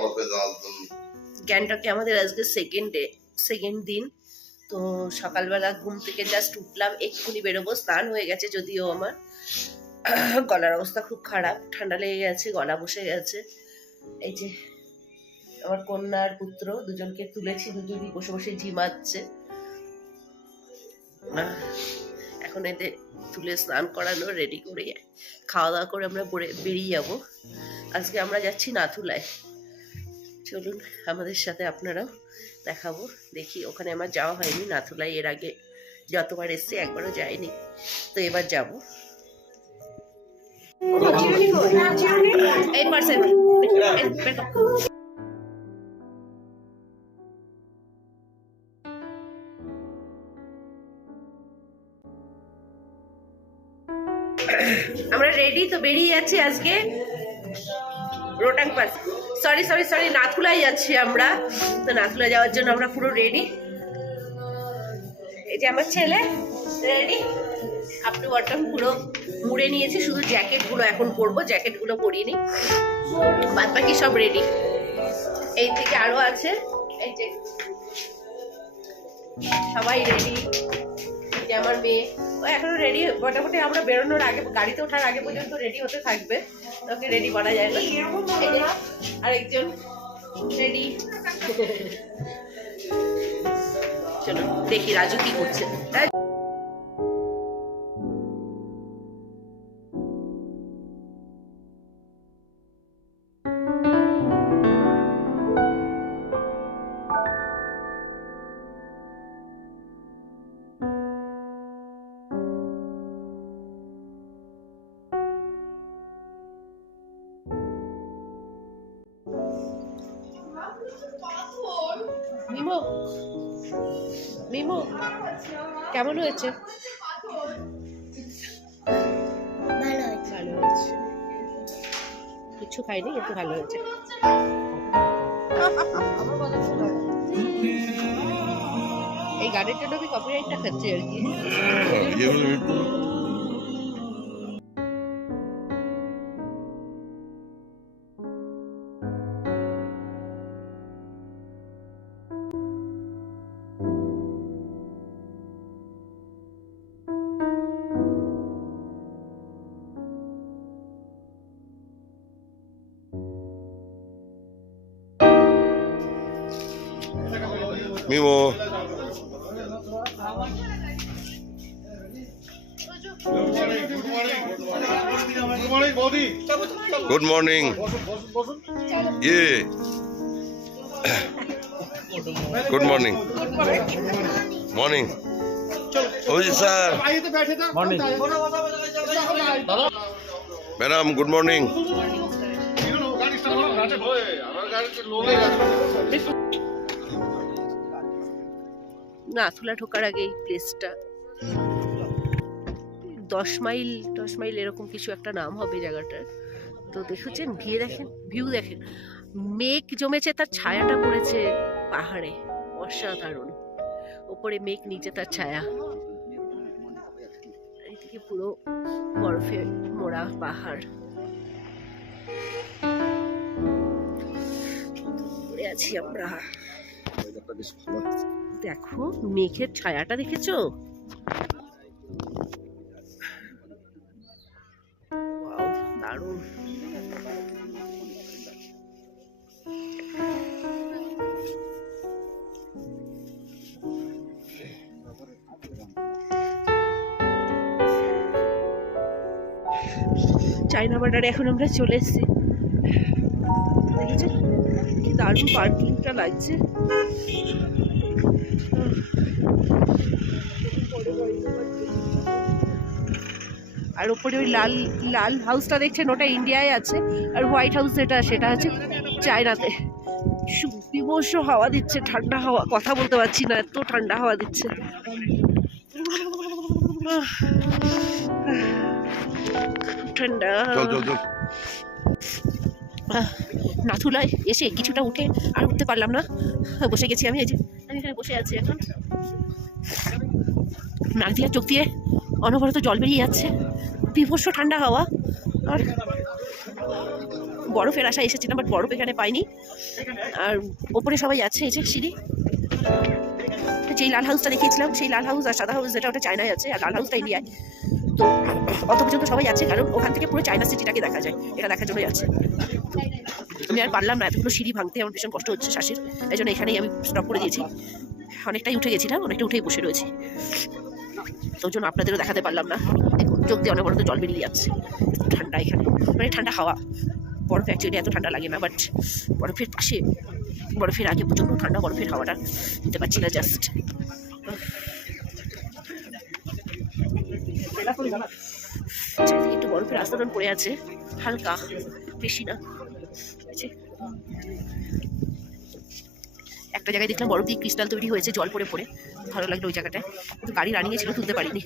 বরফে জল গ্যাংটকে আমাদের আজকে সেকেন্ড ডে সেকেন্ড দিন। তো সকালবেলা ঘুম থেকে জাস্ট উঠলাম, এক্ষুনি বেরোবো, স্নান হয়ে গেছে যদিও আমার। গলার অবস্থা খুব খারাপ, ঠান্ডা লেগে গেছে, গলা বসে গেছে। এই যে আমার কন্যা আর পুত্র দুজনকে তুলেছি, দুজনই বসে বসে ঝিমাচ্ছে এখন এদের তুলে স্নান করানো রেডি করে খাওয়া দাওয়া করে আমরা বরে- বেরিয়ে যাব। আজকে আমরা যাচ্ছি নাথুলায়। চলুন আমাদের সাথে আপনারাও দেখাবো। দেখি, ওখানে আমার যাওয়া হয়নি। নাথুলাই এর আগে যতবার এসছি, একবারও যায়নি তো এবার যাব। আমরা রেডি তো বেরিয়ে যাচ্ছি আজকে। Rohtang pass sorry sorry sorry নাথুলাই যাচ্ছি আমরা। তো নাথুলা যাওয়ার জন্য আমরা পুরো রেডি এই যে আমার ছেলে রেডি আপ টু বটম পুরো মুড়ে নিয়েছি, শুধু জ্যাকেটগুলো এখন পরবো জ্যাকেটগুলো পরিনি। বাদ বাকি সব রেডি এই থেকে আরও আছে। এই যে সবাই রেডি যে আমার মেয়ে। ও এখনও রেডি মোটামুটি আমরা বেরোনোর আগে, গাড়িতে ওঠার আগে পর্যন্ত রেডি হতে থাকবে। তোকে রেডি করা যায় না। আরেকজন। রেডি চলো দেখি রাজু কি করছে। মিমো? মিমো? কেমন হয়েছে? ভালো হয়েছে। ভালো হয়েছে। কিছু খাইনি কিন্তু ভালো হয়েছে। এই গানের জন্য আমি কপিরাইটটা খাচ্ছি আর কি। মিমো গুড মর্নিং ইয়ে গুড মর্নিং মর্নিং ওই sir madam good morning Nathula ঢোকার আগে এই প্লেসটা দশ মাইল দশ মাইল এরকম কিছু একটা নাম হবে জায়গাটার। তো দেখেছেন ভিউ দেখেন ভিউ দেখেন। মেঘ জমেছে, তার ছায়াটা পড়েছে পাহাড়ে। অসাধারণ। ওপরে মেঘ, নিচে তার ছায়া। এইদিকে পুরো বরফে মোড়া পাহাড়। আছি আমরা। দেখো, মেঘের ছায়াটা দেখেছ? দারুণ। চাইনা বর্ডারে এখন আমরা চলে এসেছি। দেখেছ? কি দারুণ পার্কিংটা লাগছে। আর ওপরে ওই লাল লাল হাউসটা দেখছেন? ওটা ইন্ডিয়ায় আছে। আর হোয়াইট হাউস যেটা সেটা আছে চায়নাতে বিমর্ষ হাওয়া দিচ্ছে ঠান্ডা হাওয়া। কথা বলতে পারছি না এত ঠান্ডা হাওয়া দিচ্ছে। ঠান্ডা। নাথুলায় এসে কিছুটা উঠে আর উঠতে পারলাম না। বসে গেছি আমি এই যে। এখানে বসে আছি এখন। নাক দিয়ে চোখ দিয়ে অনবরত জল বেরিয়ে যাচ্ছে। বিভৎস ঠান্ডা হাওয়া। আর বরফের আশায় এসেছিলাম বাট বরফ এখানে পাইনি। আর ওপরে সবাই আছে, এই যে সিঁড়ি। যেই লাল হাউসটা দেখিয়েছিলাম, সেই লাল হাউস আর সাদা হাউস যেটা ওটা চায়নায় আছে আর লাল হাউসটা ইন্ডিয়ায় তো অত পর্যন্ত সবাই আছে, কারণ ওখান থেকে পুরো চায়না সিটিটাকে দেখা যায়, এটা দেখার জন্যই আছে। আমি আর পারলাম না, এতগুলো সিঁড়ি ভাঙতে আমার ভীষণ কষ্ট হচ্ছে শ্বাসের এই জন্য এখানেই আমি স্টপ করে দিয়েছি। অনেকটাই উঠে গেছিলাম অনেকটা উঠেই বসে রয়েছি। তো জন্য আপনাদেরও দেখাতে পারলাম না। চোখ দিয়ে অনেক বড় জল বেরিয়ে যাচ্ছে, ঠান্ডা এখানে। মানে ঠান্ডা হাওয়া। বরফ অ্যাকচুয়ালি এত ঠান্ডা লাগে না বাট বরফের পাশে, বরফের আগে প্রচণ্ড ঠান্ডা বরফের হাওয়াটা নিতে পারছি না জাস্ট একটু বরফের আস্তরণ পড়ে আছে, হালকা, বেশি না। আছে। একটা জায়গায় দেখলাম বড় দিয়ে ক্রিস্টাল তৈরি হয়েছে, জল পড়ে পড়ে। ভালো লাগল ওই জায়গাটায়। কিন্তু গাড়ি রানিংয়ে ছিল, তুলতে পারিনি।